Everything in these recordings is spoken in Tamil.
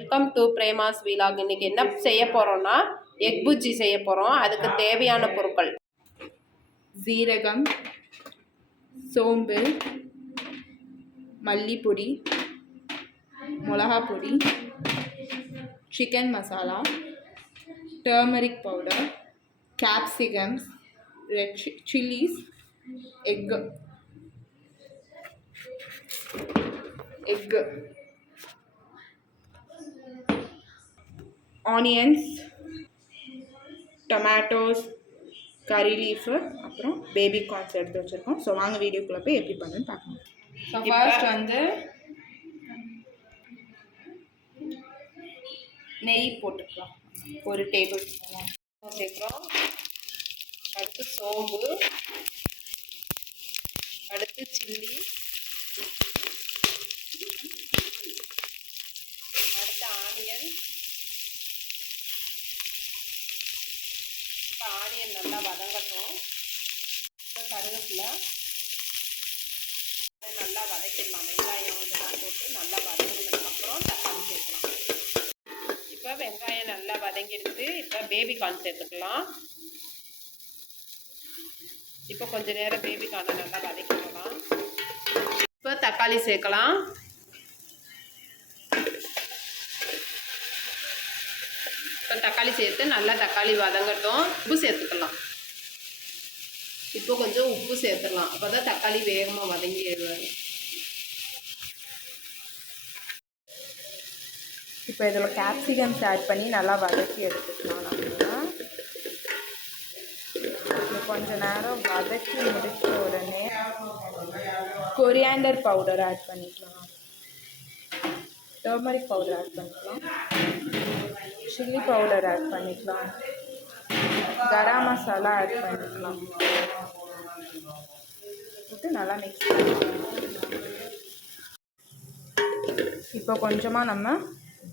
Welcome to Prema's vlog. இன்னைக்கு என்ன செய்ய போறோம்னா எக் புஜ்ஜி செய்ய போறோம். அதுக்கு தேவையான பொருட்கள்: ஜீரகம், சோம்பு, மல்லிப்பொடி, மிளகாய் பொடி, chicken masala, turmeric powder, capsicums, red chillies, egg onions, tomatoes, கறி லீஃபு, அப்புறம் பேபி கார்ன்ஸ் எடுத்து வச்சுருக்கோம். ஸோ வாங்க வீடியோக்குள்ளே போய் எப்படி பண்ணுன்னு பார்க்கணும். ஸோ ஃபர்ஸ்ட் வந்து நெய் போட்டுக்கலாம். 1 டேபிள் ஸ்பூன் சேர்க்குறோம். அடுத்து சோம்பு, அடுத்து சில்லி, அடுத்து ஆனியன். இப்போ ஆனியன் நல்லா வதங்கட்டும். இப்போ கருவேப்பிலை நல்லா வதக்கிடலாம். வெங்காயம் இதெல்லாம் போட்டு நல்லா வதங்கினதுக்கப்புறம் தக்காளி சேர்க்கலாம். இப்போ வெங்காயம் நல்லா வதங்கிடுச்சு. இப்போ பேபி கார்ன் சேர்த்துக்கலாம். இப்போ கொஞ்சம் நேரம் பேபி கார்னை நல்லா வதக்கிக்கலாம். இப்போ தக்காளி சேர்க்கலாம். இப்போ தக்காளி சேர்த்து நல்லா தக்காளி வதங்கட்டும். உப்பு சேர்த்துக்கலாம். இப்போ கொஞ்சம் உப்பு சேர்த்துடலாம். அப்போ தான் தக்காளி வேகமாக வதங்கி எழுதுவாங்க. இப்போ இதில் கேப்சிகம்ஸ் ஆட் பண்ணி நல்லா வதக்கி எடுத்துக்கலாம். நம்ம கொஞ்ச நேரம் வதக்கி முடிச்ச உடனே கொரியாண்டர் பவுடர் ஆட் பண்ணிக்கலாம், டர்மரிக் பவுடர் ஆட் பண்ணிக்கலாம், சில்லி பவுடர் ஆட் பண்ணிக்கலாம், கரம் மசாலா ஆட் பண்ணிக்கலாம். போட்டு நல்லா மிக்ஸ் பண்ணிக்கலாம். இப்போ கொஞ்சமாக நம்ம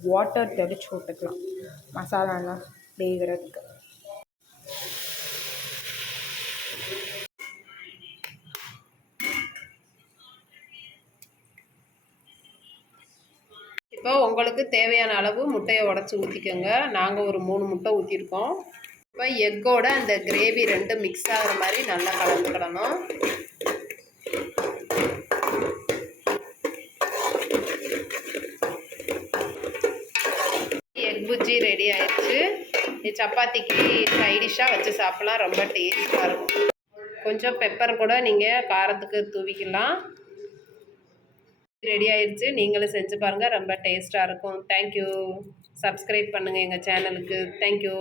வாட்டர் தெளிச்சு விட்டுக்கலாம் மசாலாலாம் வேகிறதுக்கு. இப்போ உங்களுக்கு தேவையான அளவு முட்டையை உடச்சி ஊற்றிக்கோங்க. நாங்கள் ஒரு 3 முட்டை ஊற்றிருக்கோம். இப்போ எக்கோட அந்த கிரேவி ரெண்டும் மிக்ஸ் ஆகிற மாதிரி நல்லா கலந்துக்கிடணும். எக் புஜ்ஜி ரெடி ஆயிடுச்சு. சப்பாத்திக்கு சைடிஷ்ஷாக வச்சு சாப்பிட்லாம். ரொம்ப டேஸ்ட்டாக இருக்கும். கொஞ்சம் பெப்பர் கூட நீங்கள் காரத்துக்கு தூவிக்கலாம். ரெடி ஆயிடுச்சு. நீங்களும் செஞ்சு பாருங்கள். ரொம்ப டேஸ்ட்டாக இருக்கும். தேங்க்யூ. சப்ஸ்கிரைப் பண்ணுங்கள் எங்கள் சேனலுக்கு. தேங்க்யூ.